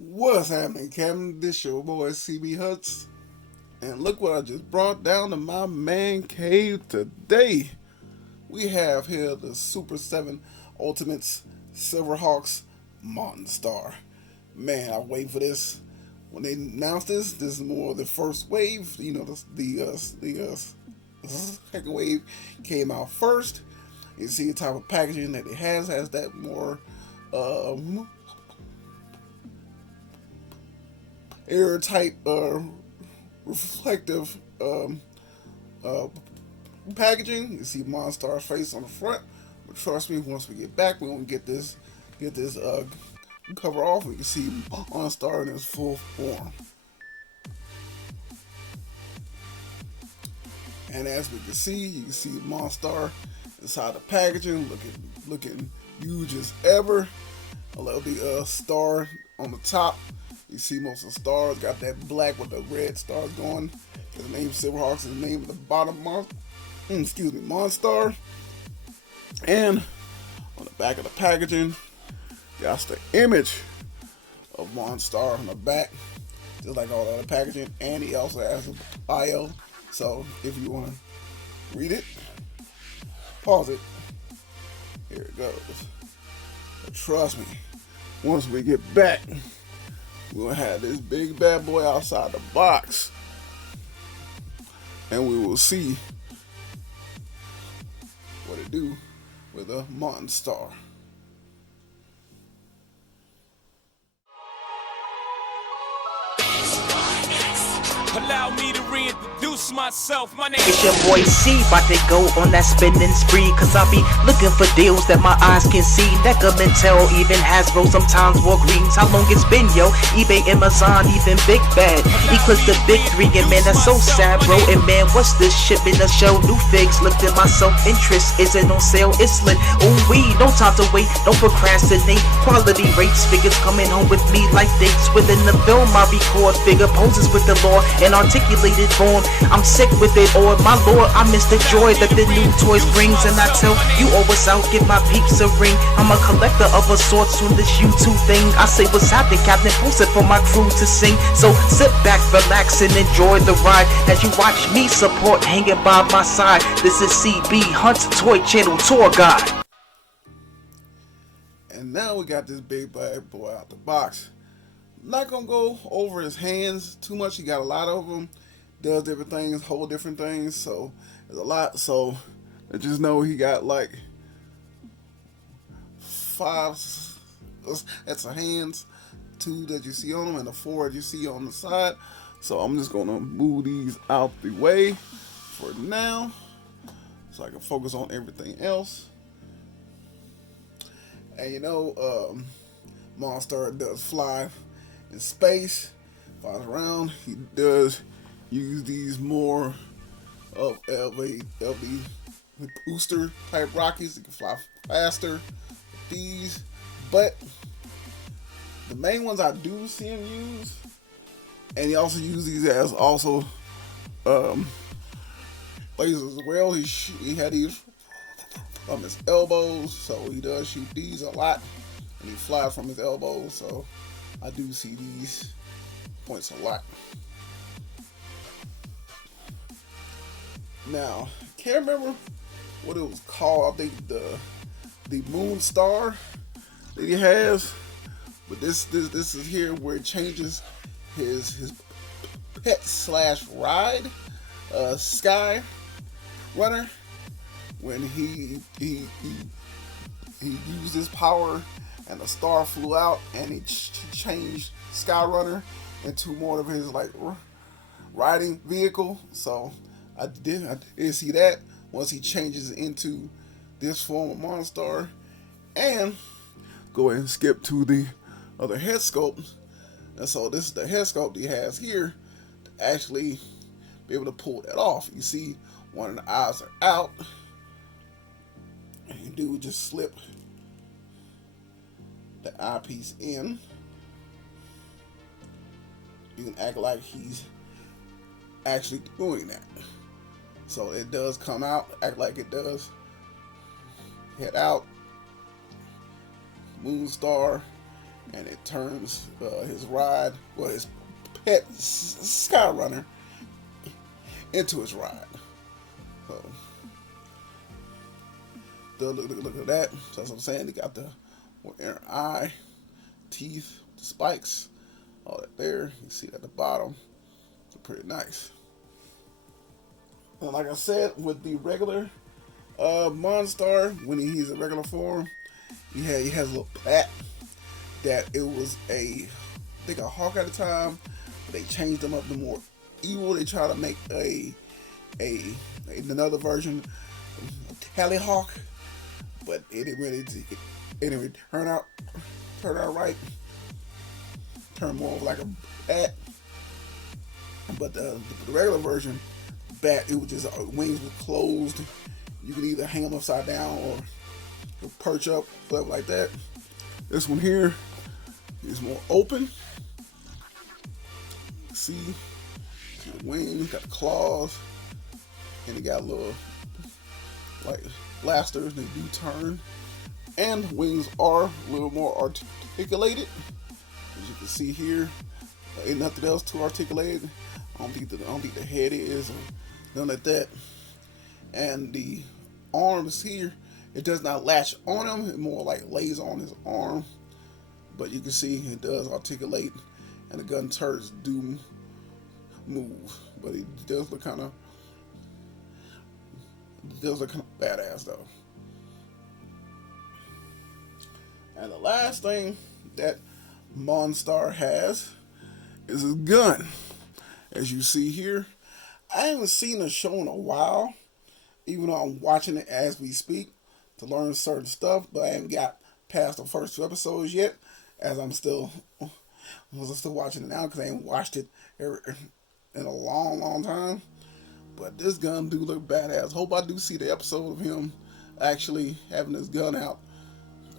What's happening, Kevin? This your boy cbhunts, and look what I just brought down to my man cave today. We have here the Super 7 Ultimates Silverhawks Mon'Star. Man, I wait for this. When they announced this is more the first wave. You know, the second wave came out first. You see the type of packaging that it has that more airtight, reflective uh, packaging. You see Mon'Star's face on the front, but trust me, once we get back, we're gonna get this cover off. We can see Mon'Star in his full form, and as we can see, you can see Mon'Star inside the packaging, looking huge as ever. I love the star on the top. You see most of the stars got that black with the red stars going. The name Silverhawks is the name of the bottom Mon'Star. And on the back of the packaging, got the image of Mon'Star on the back, just like all the other packaging. And he also has a bio. So if you want to read it, pause it. Here it goes. But trust me, once we get back, we'll have this big bad boy outside the box, and we will see what it do with a Mon'Star. Allow me to reintroduce myself. My name It's your boy C, bout to go on that spending spree. Cause I be looking for deals that my eyes can see. Mentel, even Hasbro, sometimes Walgreens. How long it's been, yo? eBay, Amazon, even Big Bad. Eclipse the big three, and man, that's so sad, bro. And man, what's this shit in the show? New figs, lifting my self-interest. Is it on sale? It's lit. Ooh wee, no time to wait, don't procrastinate. Quality rates, figures coming home with me like dates. Within the film, I record figure poses with the law and articulated form. I'm sick with it, or my lord, I miss the joy that the new toys brings. And I tell you always out, give my peeps a ring. I'm a collector of a sorts on this YouTube thing. I say what's happening, Captain, post it for my crew to sing. So sit back, relax, and enjoy the ride as you watch me support hanging by my side. This is CB Hunt's Toy Channel Tour Guide. And now we got this big bad boy out the box. Not gonna go over his hands too much. He got a lot of them. Does different things, hold different things. So there's a lot. So I just know he got like 5 sets of hands, 2 that you see on him, and the 4 that you see on the side. So I'm just gonna move these out the way for now, so I can focus on everything else. And you know, Mon'Star does fly in space, flies around. He does use these more of a booster type rockets that can fly faster with these. But the main ones I do see him use, and he also uses these as also lasers as well. He had these from his elbows, so he does shoot these a lot, and he flies from his elbows. So I do see these points a lot. Now, can't remember what it was called. I think the Mon'Star that he has, but this is here where it changes his pet slash ride, Sky Runner, when he used his power and the star flew out, and he changed Sky Runner into more of his like riding vehicle. So I did see that once he changes into this form of Mon'Star. And go ahead and skip to the other head sculpt. And so this is the head sculpt he has here to actually be able to pull that off. You see one of the eyes are out, and you do just slip the eyepiece in. You can act like he's actually doing that. So it does come out, act like it does. Head out, Mon'Star, and it turns his ride, well, his pet Skyrunner, into his ride. So, look at that. So that's what I'm saying. They got the inner eye, teeth, the spikes, all that there. You see it at the bottom. It's pretty nice. And like I said, with the regular Mon'Star, when he's in regular form, he has a little bat that it was I think a hawk at the time, but they changed them up to more evil. They try to make another version, Tallyhawk, but it didn't really turn out right. Turned more like a bat. But the regular version, bat, it was just wings were closed. You could either hang them upside down or perch up, stuff like that. This one here is more open. See the wings, got the claws, and they got little like blasters. They do turn, and wings are a little more articulated, as you can see here. Ain't nothing else too articulated. I don't think the head is, or nothing like that. And the arms here, it does not latch on him. It more like lays on his arm. But you can see it does articulate, and the gun turrets do move. But it does look kind of badass though. And the last thing that Mon'Star has is his gun. As you see here, I haven't seen a show in a while, even though I'm watching it as we speak to learn certain stuff, but I haven't got past the first 2 episodes yet, as I'm still watching it now because I ain't watched it in a long time. But this gun do look badass. Hope I do see the episode of him actually having his gun out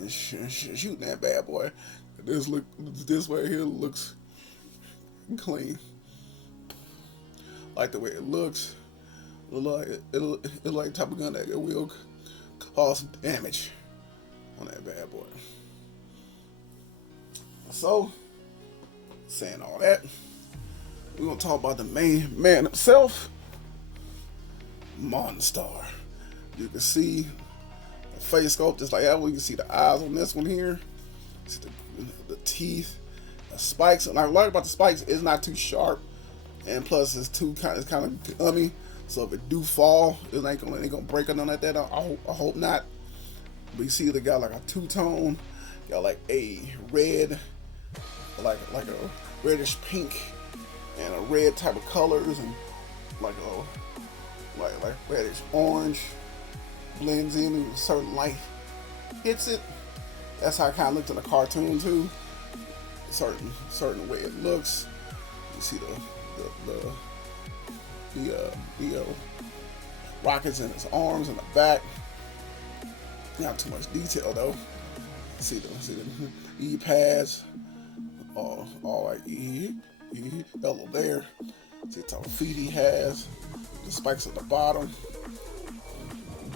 and shooting that bad boy. This way here looks clean. Like the way it looks. It'll like the type of gun that it will cause damage on that bad boy. So, saying all that, we're gonna talk about the main man himself, Mon'Star. You can see the face sculpt just like that. We can see the eyes on this one here. See the teeth, the spikes. And I like about the spikes, it's not too sharp, and plus it's kind of gummy. So if it do fall, it ain't gonna break or nothing like that. I hope not. But you see, they got like a two-tone, got like a red, like a reddish pink, and a red type of colors, and like reddish orange blends in with a certain light hits it. That's how it kind of looked in the cartoon too. Certain way it looks. You see the rockets in his arms and the back. Not too much detail though. See the E pads, all like yellow there. See the type of feet he has. The spikes at the bottom.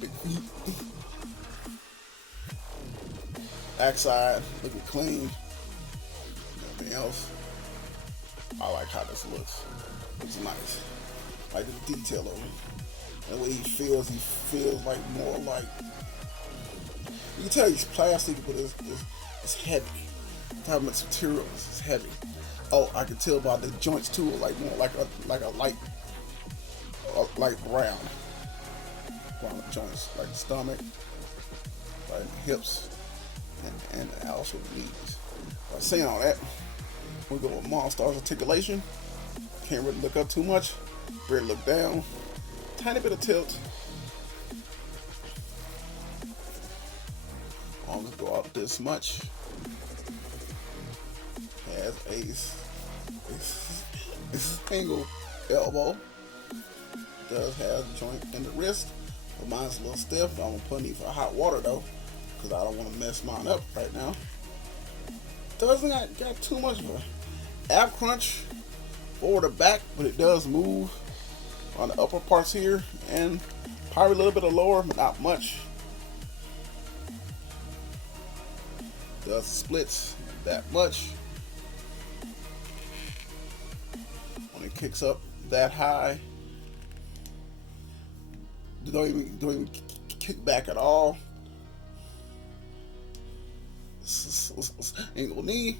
Big feet. Backside looking clean. Nothing else. I like how this looks. It's nice. Like the detail of him. The way he feels like more like. You can tell he's plastic, but it's heavy. The type of material is heavy. Oh, I can tell by the joints too, like more like a light brown joints, like the stomach, like the hips, and also the knees. By saying all that, we go with Mon'Star's articulation. Can't really look up too much. Barely look down. Tiny bit of tilt. Arms go out this much. Has a single elbow. Does have a joint in the wrist, but mine's a little stiff. I'm gonna put it for hot water though, because I don't want to mess mine up right now. Doesn't got too much of a ab crunch forward or back, but it does move on the upper parts here, and probably a little bit of lower, but not much. Does splits that much. When it kicks up that high, don't even kick back at all. Ankle knee.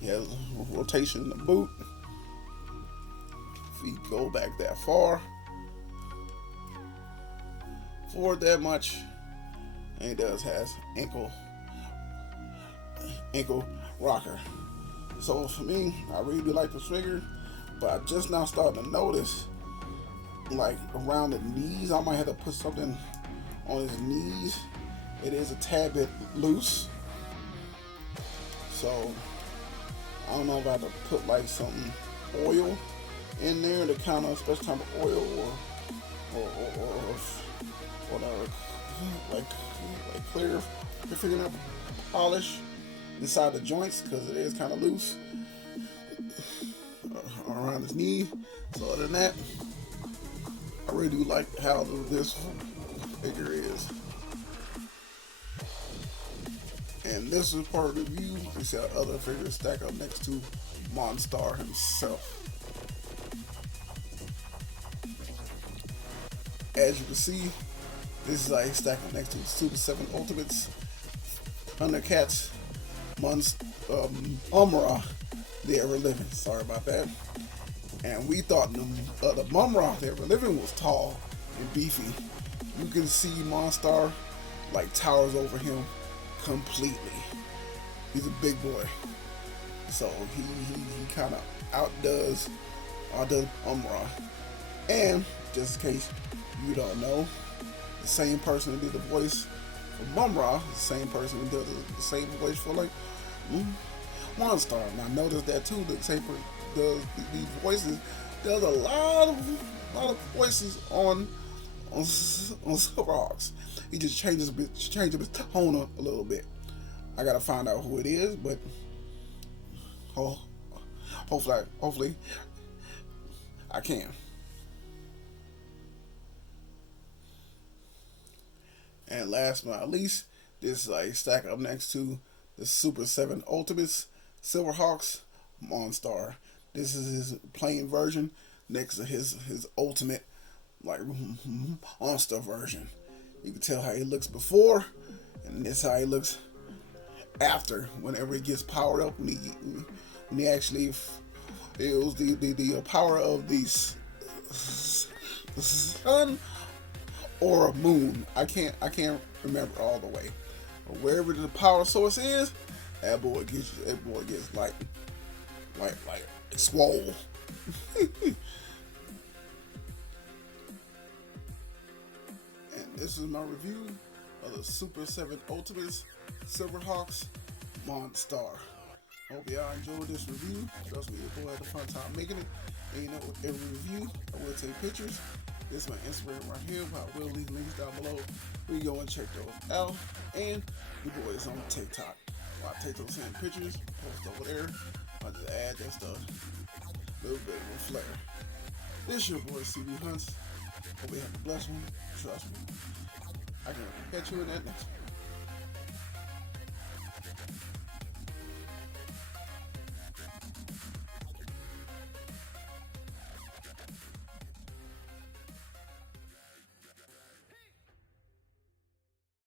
He has rotation in the boot. Feet go back that far, forward that much, and he does has ankle rocker. So for me, I really do like this figure, but I just now starting to notice, like around the knees, I might have to put something on his knees. It is a tad bit loose, so I don't know if I have to put like some oil in there to kind of special type of oil or whatever, like clear fingernail polish inside the joints, because it is kind of loose around his knee. So other than that, I really do like how this figure is. And this is part of the review. You see how other figures stack up next to Mon'Star himself. As you can see, this is like stacking next to the Super 7 Ultimates, Thundercats, Mumm-Ra, the Ever Living. Sorry about that. And we thought the Mumm-Ra, the Ever Living, was tall and beefy. You can see Mon'Star like towers over him completely. He's a big boy, so he kind of outdoes Mumm-Ra. And just in case you don't know, the same person who did the voice for Mumm-Ra, the same person who did the same voice for like Mon'Star. And I noticed that too. The same person does these voices. Does a lot of voices on Silverhawks. He just changes his tone a little bit. I gotta find out who it is, but hopefully I can. And last but not least, this is like stack up next to the Super 7 Ultimates Silverhawks Mon'Star. This is his plain version next to his ultimate like monster version. You can tell how he looks before, and this is how he looks after. Whenever he gets powered up, when he actually feels the power of the sun or moon. I can't remember all the way. But wherever the power source is, that boy gets like swole. And this is my review of the Super 7 Ultimates Silverhawks Mon'Star. Hope y'all enjoyed this review. Trust me, the boy had a fun time making it. And you know, with every review, I will take pictures. This is my Instagram right here, but I will leave links down below. We go and check those out. And the boy is on TikTok. I'll take those same pictures, post over there. I'll just add just a little bit of a flair. This is your boy CB Hunts. Hope you have a blessed one. Trust me. I can catch you in that next one.